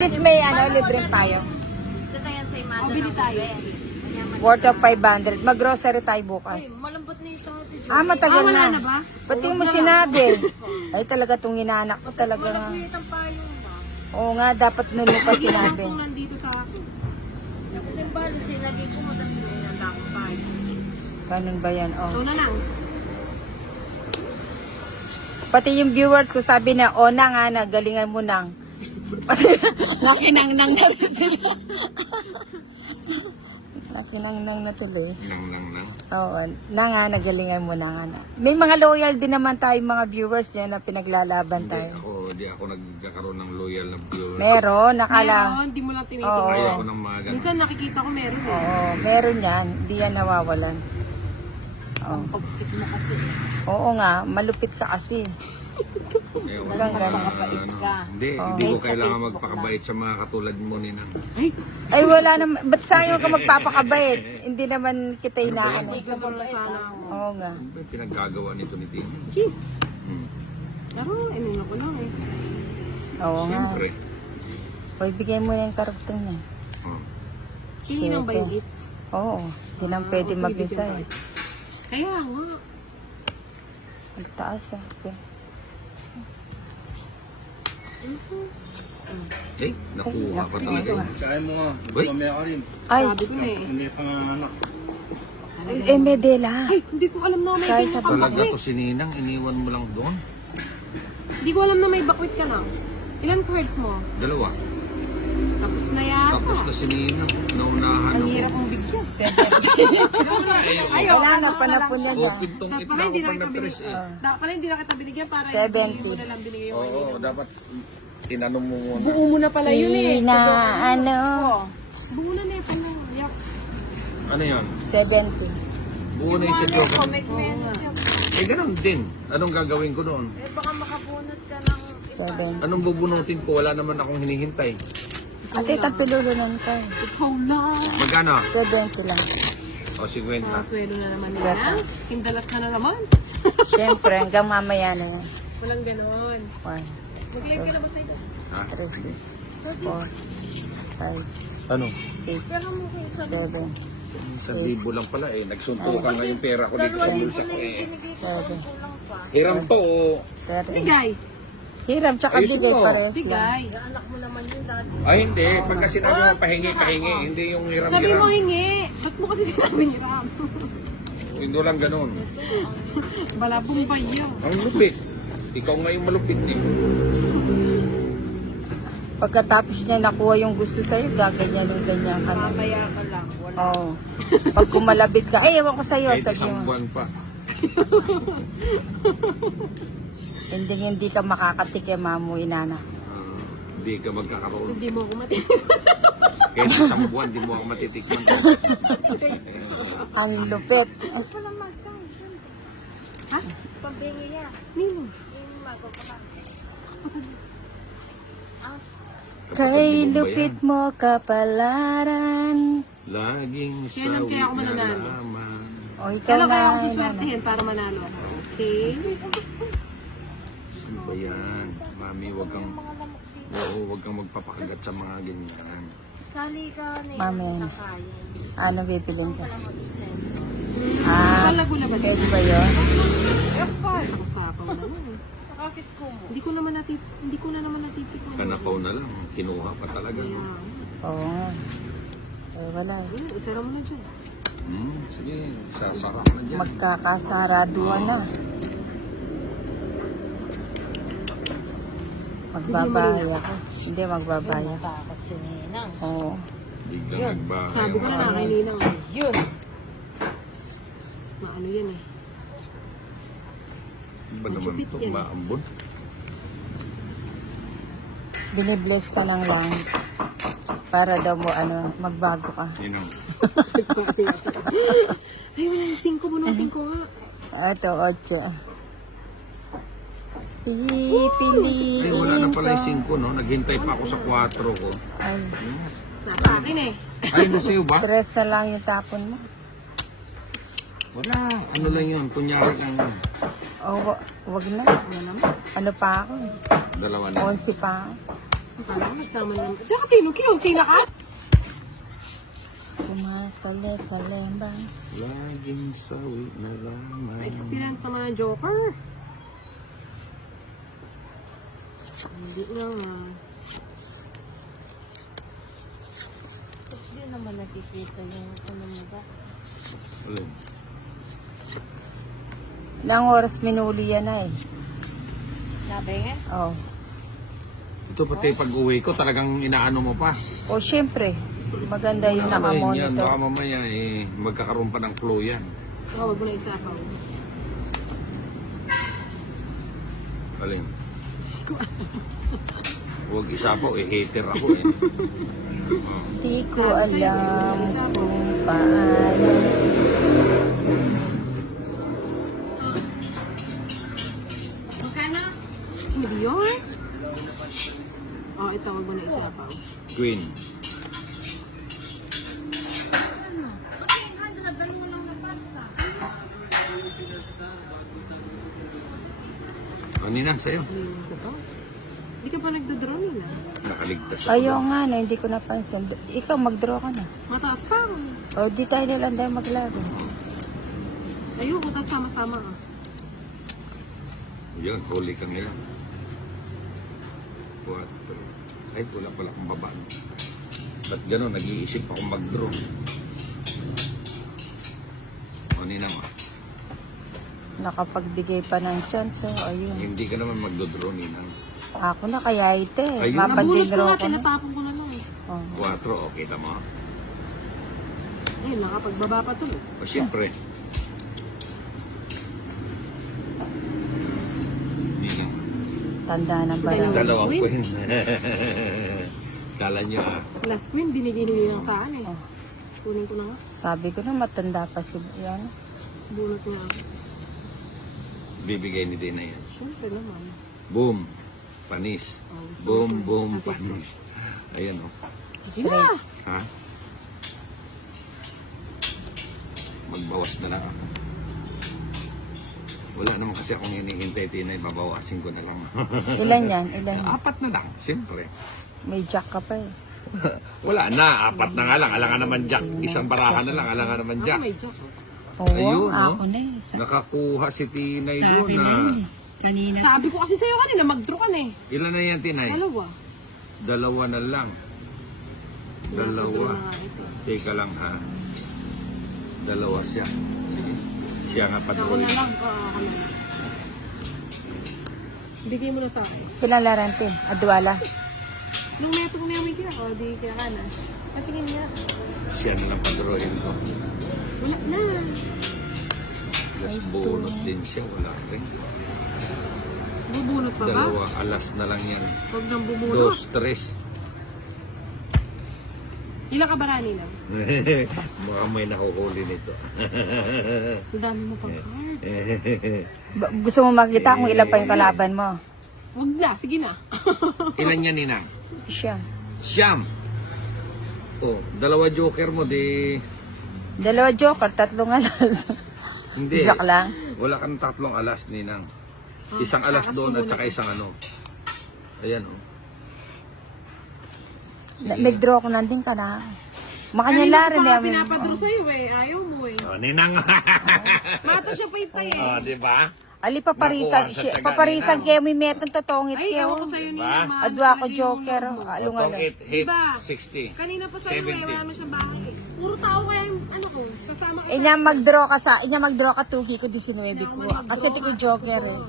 Please may libreng tayo. Bili tayo. Worth of 500. Mag-grocery tayo bukas. Malambot na yung sausage. Matagal wala na. na ba? Pati mo sinabi. Ay talaga itong hinanak ko talaga nga. Malagwit ang payong ba? Oo nga, dapat nun mo pa sinabi. Kung nandito sa akin. Tapos yung balo, sinagay ko mo dahil nilanda akong payong. Ganun ba yan? So Oh. na lang. Pati yung viewers ko sabi na, na nga na, galingan mo nang. Nakinang-nang na rin sila. Nakinang-nang na tuloy. Nang. Oo, na nga, nagalingan mo na nga na. May mga loyal din naman tayo mga viewers niya na pinaglalaban tayo. Di ako nagkakaroon ng loyal na viewer. Meron, nakala. Meron, hindi mo lang tinitingnan. Oo. Ayaw ko ng mga ganun. Minsan nakikita ko meron eh. Oo, meron yan. Hindi yan nawawalan. Oo. Pagsik mo kasi. Oo nga, malupit ka kasi. Ayaw ko Walang ng ganun. Hindi ko kailangan magpakabait sa mga katulad mo, Nina. Ay, wala naman. Ba't sa'yo ka magpapakabait? Hindi naman kita inaano. Hindi ka pa sana ako. Oo nga. Ano ba yung pinaggagawa nito ni Tina? Cheese. Hmm. Pero, inuna ko lang eh. Oo nga. Siyempre. Hoy, bigay mo na yung karugtong niya. Oh. Hininang ba yung Siyempre. eats? Oo. Hindi lang pwede sige, mag-isa bigyan eh. Kaya nga. Ang taas ah. Okay. Nakuha pa talaga. Kaya mo nga, Uy. mamaya ka rin. Ay, Sabi ko na eh. Hindi pa nga anak. Medela. Ay, hindi ko alam na may Kaya ganyan sa kang Talaga bakwit. to si Ninang, iniwan mo lang doon. Hindi ko alam na may bakwit ka na. Ilan cards mo? Dalawa. Tapos na yata. Tapos na si Ninang, naunahan Ang ako. hirap mong bigyan. Wala na, panapon niya niya. Open tong Dapat itna pala ko hindi na pag kita na-tres binigyan. eh. Dapat pala hindi na kita binigyan para 70. hindi mo na lang binigay yung Oo, dapat tinanong mo muna. Buo mo na pala yun eh. Na ano, Buo na eh. Pala. Yak. Ano yan? 70. Buo na yung sa joke. Commitment. Eh, ganun din. Anong gagawin ko doon? Eh baka makabunot ka ng 7. Anong bubunutin ko? Wala naman akong hinihintay. Ate, tagpilulunan ka. ikaw lang. Magkano? 70 lang. O, 50. Swelo na naman yan. Kindalat na naman. Siyempre, hanggang mamaya na yan. Walang ganon. 1, Mag-live ka na ba sa ito? 3, 4, 5, Ano? 6, Pero mo kayo sa 7, 1,000 lang pala eh. Nagsuntukan nga yung pera ko dito sa bulsa ko eh. binigay ko. 7, Kulang pa. Hiram to oh. 30. Bigay. Hiram, tsaka Ayusin bigay mo. pares lang. Bigay. Anak mo naman yun dati. Ay hindi. Pagka sinabi mo pahingi. Hindi yung Sabi mo hiram-hiram. hingi. Ba't mo kasi sinabi niya? Hindi lang ganun. Bala pong bayo. Ang lupit. Ikaw nga yung malupit eh. Pagkatapos niya nakuha yung gusto sa'yo, gaganyan-ganyan ka na. Mamaya ka lang. Wala. Oo. Pag kumalabit ka, ay, ewan ko sa'yo, Kahit sabi isang mo. buwan pa. Hindi ka makakatikim, mamu, inana. Hindi ka magkakaroon. Hindi mo ako matinig. Kahit isang buwan, di mo ako matitikman. Ang lupit. Ay, Ha? Pambingi yan. Nino. kay lupit mo kapalaran. Laging Kailan kaya ako sawi na mananalo? laman. O, ikaw Kailan na. kaya ako siswertihin para manalo ako? Okay. Ano ba yan? Mami, wag kang... Oo, wag kang magpapakagat sa mga ganyan. Sali ka na Mami, ano bibilin ka? mag-insenso. Ah, Talago na ba? pwede ba yun? Usapan mo naman. Bakit ko mo? Hindi ko na naman natitikman. Kanakaw na lang. Kinuha pa talaga. No? Oo nga. Eh, wala. Isara mo na dyan. Sige, sasarap na dyan. Magkakasaraduan na. Magbabahay ako. Hindi, magbabahay ako. Takot si Ninang. Oo. Biglang nagbahay. Sabi ko na lang kay Ninang. Yun. Maano yan eh. Ba naman ito? yan. Maambon? Binibless ka ng lang. Para daw mo, magbago ka. Yun ang... Ay, wala yung 5 bunutin ko nga. Ito, 8. Ay, wala na Pipiliin pala ko. yung 5, no? Naghintay pa ako sa 4 ko. Ay, Nasa akin eh. Ay, nasa'yo ba? 3 na lang yung tapon mo. Wala. Ano lang yun? Kunyari lang yun. O, wag na. Ano naman? Ano pa ako? Dalawa na. 11 pa ako. Akala ko nagsama naman. Teka, Tinuki, sina ka? Tumatali-talembang. Laging sawi na lamang. Experience naman ng Joker. Hindi naman. Hindi naman nakikita yung ano mo ba? Alin? Ilang oras minuli yan ay. Sabi nga? Oh. Ito pati pag uwi ko, talagang inaano mo pa. O syempre, maganda yung Ano yan, baka nakamonitor. mamaya magkakaroon pa ng flow yan. Huwag mo na isapaw. Alin? Huwag isapaw, hater ako eh. Di ko alam kung paano. Magkano? Hindi yun. Ito, huwag mo na isapaw. Queen. Kanina, sa'yo. Hindi ko to. Hindi ka pa nagdodraw nila. Nakaligtas ako. Ayaw nga na, hindi ko napansin. Ikaw, mag-draw ka na. Mataas pa. O, di tayo nilang tayo maglaro. Ayoko, tapos sama-sama ah. Yun, huli ka nila. 4. Ay, wala pala akong baba. Ba't gano'n? Nag-iisip akong mag-draw. O, ninang, Nakapagbigay pa ng chance. So, ayun. hindi ka naman mag-draw, ninang. Ako na kaya ite. Ayun. Nabunot ko Mapag-draw nga, ko na. tinatapon ko na lang. Oh. 4, okay tama. Ayun, nakapagbaba pa tuloy. O, siyempre. Ninang. Tanda ng barang. Dalawang Queen. queen. Kala nyo Last queen, binigay nila ng saan eh. Oh. Kunin ko na nga. Sabi ko na matanda pa si yan. Bunot niya ako. bibigay ni Dina yan. Siyempre naman. Boom. Panis. Oh, gusto Boom, ko. boom, Happy panis. Ayan o. Sila! Ha? Magbawas na lang ako. Wala naman kasi akong hinihintay, Tina, babawasin ko na lang. Ilan yan? Ilan yan? 4 na lang, siyempre. May jack ka pa eh. Wala na, 4 na nga lang. Alangan naman Jack. Isang barahan na lang, alangan naman Ako Jack. may joke. Oo, Ayun, no? ako na eh. Nakakuha si Tinay Sabi doon na na. yun eh. Kanina. Sabi ko kasi sa'yo kanina, mag-draw ka na eh. Ilan na yan, Tinay? Dalawa. 2 na lang. 2. Teka lang ha. 2 siya. Sige. Siya nga Ako patrol. na lang. Ako na lang. Bigay mo na sa akin. Pilalarante. Adwala. Nung meto ko namin kaya, di kaya ka na. Patingin niya. Siya na lang patrolin ko. Wala na. Plus bonus din siya. Wala rin. Bubunot pa ba? 2. Alas na lang yan. Huwag nang bubunot. 2, 3. Ilan ka ba kanina? Mukhang may nahuhuli nito. Ang dami mo pang cards. Gusto mo makita kung ilan pa yung kalaban mo? Huwag na, sige na. Ilan yan, Ninang? Siya. Siyam. Oh, 2 joker mo, di... 2 joker, 3 alas. Hindi. Joke lang. Wala kang 3 alas, Ninang. Isang alas doon at saka isang ano. Ayan, oh. Nag-draw ko nandun ka na. Makanyala rin Kanina namin. pa pinapadro sa'yo eh. Ayaw mo eh. Oh, Ninang. Mata siya pa itay eh. Oh, di ba? Ali, paparisan. Nakuha sa tiyaga Paparisan ni kayo may metong totongit Ay, kayo. ewan ko sa'yo Diba? nila. mahal Adwa ko talaga yung joker. ano mo. Alungalan. 8 hits, Diba? 60. Kanina pa sa'yo eh. 70. Wala naman siyang bahay eh. Puro tao kaya yung ano ko. Sasama ka Inya mag-draw ka sa, inya mag-draw ka 2 ko 19 ko. Kasi tiko joker eh.